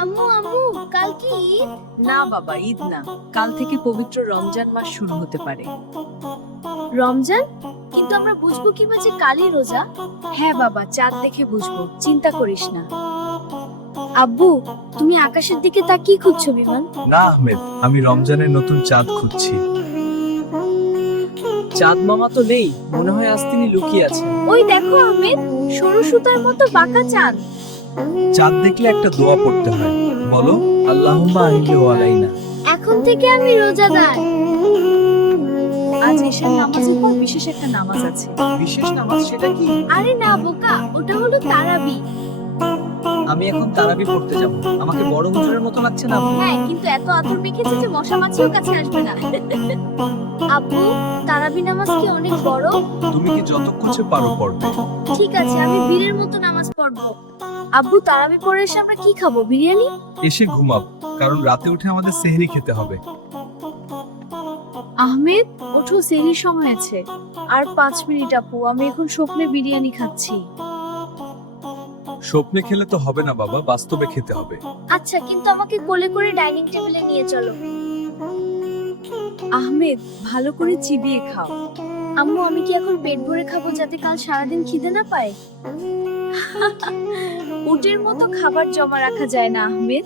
আম্মু আম্মু কাল কি ঈদ? না বাবা, ঈদ না, কাল থেকে পবিত্র রমজান মাস শুরু হতে পারে। রমজান? কিন্তু আমরা বুঝবো কিভাবে যে কালই রোজা? হ্যাঁ বাবা, চাঁদ দেখে বুঝবো, চিন্তা করিস না। আব্বু, তুমি আকাশের দিকে তাকিয়ে খুঁজছো বিমান? না আহমেদ, আমি রমজানের নতুন চাঁদ খুঁজছি। চাঁদ মামা তো নেই, মনে হয় আজ তিনি লুকিয়ে আছেন। ওই দেখো আহমেদ, সরু সুতার মতো বাঁকা চাঁদ। চাঁদ দেখলে একটা দোয়া পড়তে হয়, বলো। আল্লাহুম্মা আহিল্লি ওয়া আলাইনা। এখন থেকে আমি রোজাদার। আজ এশার নামাজের পর বিশেষ একটা নামাজ আছে। বিশেষ নামাজ, সেটা কি? আরে না বোকা, ওটা হলো তারাবি। আমি এখন তারাবি পড়তে যাব। আমাকে বড় হুজুরের মতো লাগছে না আপু? হ্যাঁ, কিন্তু এত আতর মেখেছে যে মশা মাছিও কাছে আসবে না। আব্বু, তারাবি নামাজ কি অনেক বড়? তুমি কি যতক্ষণ পারো পড়বে। ঠিক আছে, আমি বীরের মতো নামাজ পড়বো। আব্বু, তারাবি পড়ে এসে আমরা কি খাবো? বিরিয়ানি? এসে ঘুমাব, কারণ রাতে উঠে আমাদের সেহরি খেতে হবে। আহমেদ, ওঠো, সেহরির সময় আছে। আর 5 মিনিট আপু, আমি এখন স্বপ্নে বিরিয়ানি খাচ্ছি। স্বপ্নে খেলে তো হবে না বাবা, বাস্তবে খেতে হবে। আচ্ছা, কিন্তু আমাকে কোলে করে ডাইনিং টেবিলে নিয়ে চলো। আহমেদ, ভালো করে চিবিয়ে খাও। আম্মু, আমি কি এখন পেট ভরে খাবো যাতে কাল সারাদিন খিদে না পায়? উটের মতো খাবার জমা রাখা যায় না আহমেদ,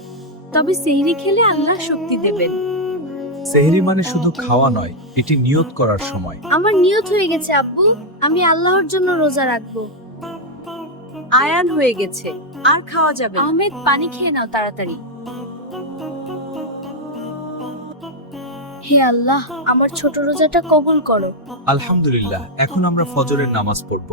তবে সেহরি খেলে আল্লাহ শক্তি দেবেন। সেহরি মানে শুধু খাওয়া নয়, এটি নিয়ত করার সময়। আমার নিয়ত হয়ে গেছে আব্বু, আমি আল্লাহর জন্য রোজা রাখবো। আয়ান হয়ে গেছে, আর খাওয়া যাবে না। আহমেদ, পানি খেয়ে নাও তাড়াতাড়ি। হে আল্লাহ, আমার ছোট রোজাটা কবুল করো। আলহামদুলিল্লাহ, এখন আমরা ফজরের নামাজ পড়ব।